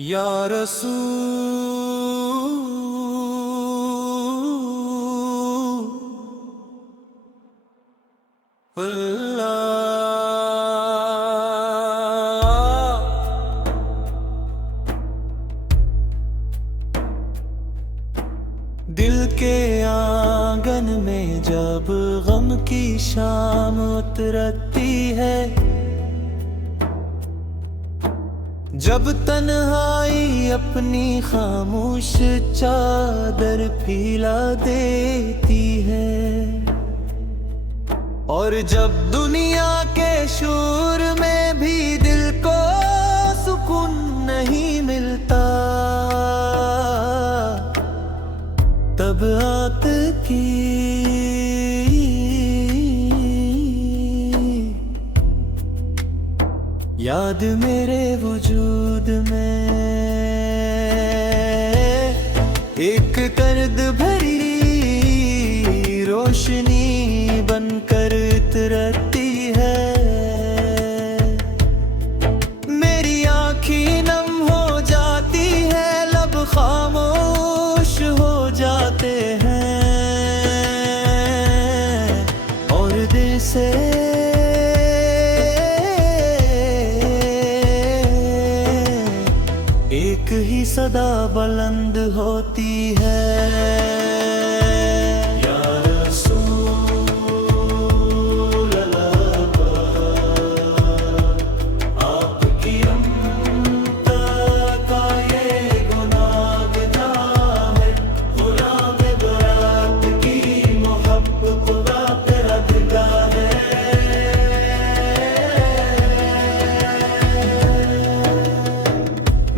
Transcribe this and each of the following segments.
या दिल के आंगन में जब गम की शाम उतरती है, जब तन्हाई अपनी खामोश चादर फैला देती है, और जब दुनिया के शोर में भी दिल को सुकून नहीं मिलता, तब आत की याद मेरे वजूद में एक दर्द भरी रोशनी बनकर उतरती है। मेरी आँखें नम हो जाती है, लब खामोश हो जाते हैं, और दिल से एक ही सदा बुलंद होती है।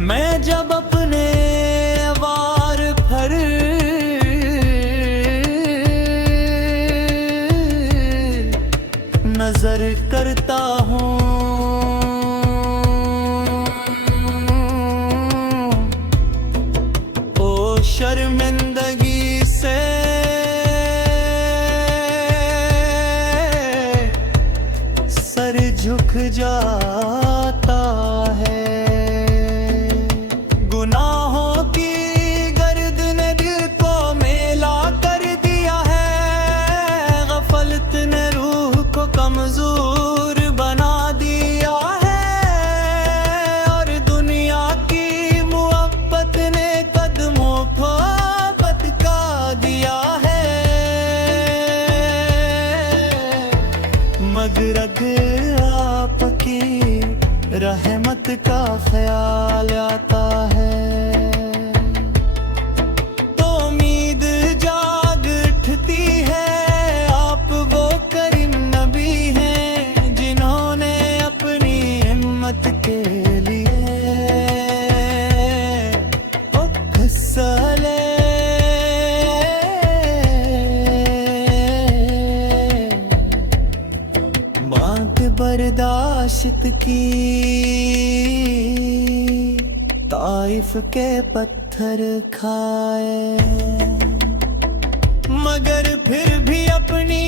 मैं जब अपने वार भर नजर करता हूँ, ओ शर्मिंदगी से सर झुक जाता है। गुनाहों की गर्द ने दिल को मेला कर दिया है, गफलत ने रूह को कमजोर बना दिया है, और दुनिया की मोहब्बत ने कदमों को भटका दिया है। मगर आपकी रहमत का ख्याल आता है, तो उम्मीद जाग उठती है। आप वो करीम नबी हैं जिन्होंने अपनी हिम्मत के लिए फैसले बात बर्दाश्त की। ताइफ के पत्थर खाए, मगर फिर भी अपनी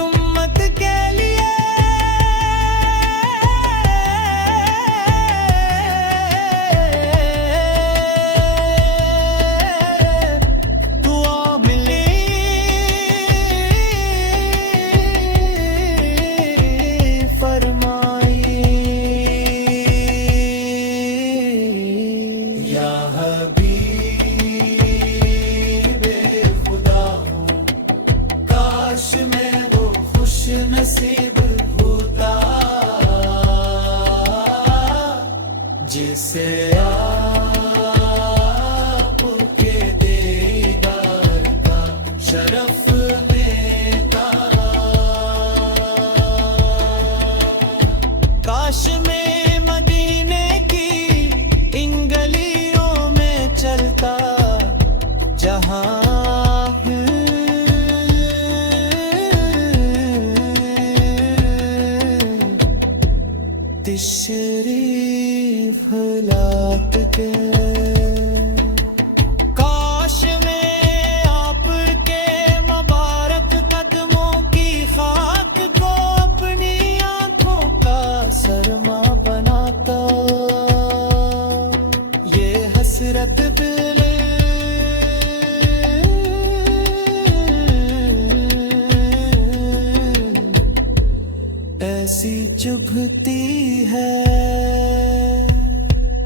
उम्मत के लिए दुआ मिली। या हबीब चुभती है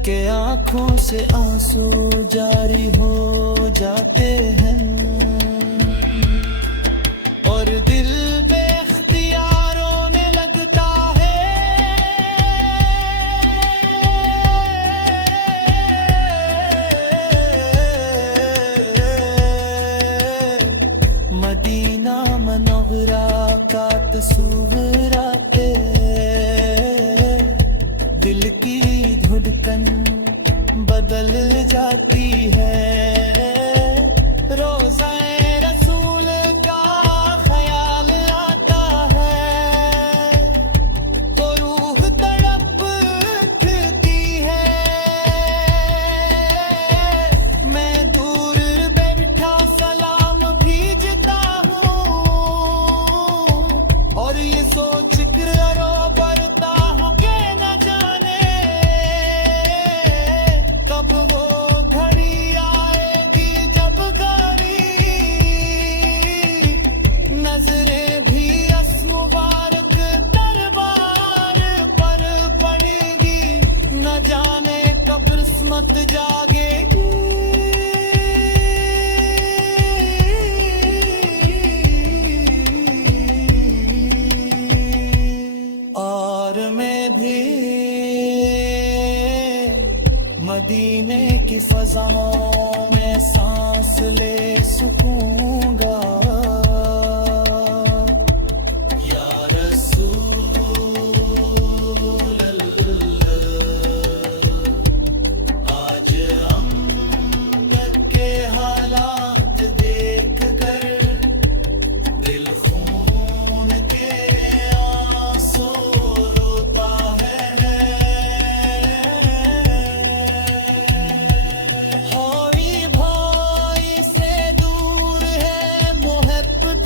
कि आंखों से आंसू जारी हो जाते हैं और दिल बेख्तियार रोने लगता है। मदीना मनव्वरा का तस्वीर आते दिल की धड़कन बदल जाती है। रोज़ाए रसूल का ख्याल आता है तो रूह तड़प उठती है। मैं दूर बैठा सलाम भेजता हूँ और ये सोच कर रो बरता हूँ कि न जाने कब वो घड़ी आएगी जब घड़ी नजरें भी अस मुबारक दरबार पर पड़ेगी। न जाने कब किस्मत जागेगी। और मैं भी मदीने की फज़ाओं में सांस ले सकूंगा। या रसूल अल्लाह, आज अंबर के हालात देख कर दिल खून के आंसू रोता है। भाई भाई से दूर है मोहब्बत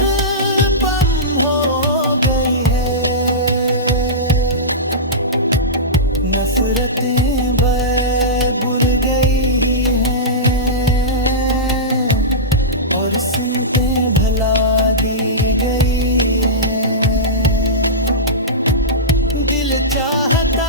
बम हो गई है। नफरतें बुर गई हैं और सुनते भला दी गई हैं। दिल चाहता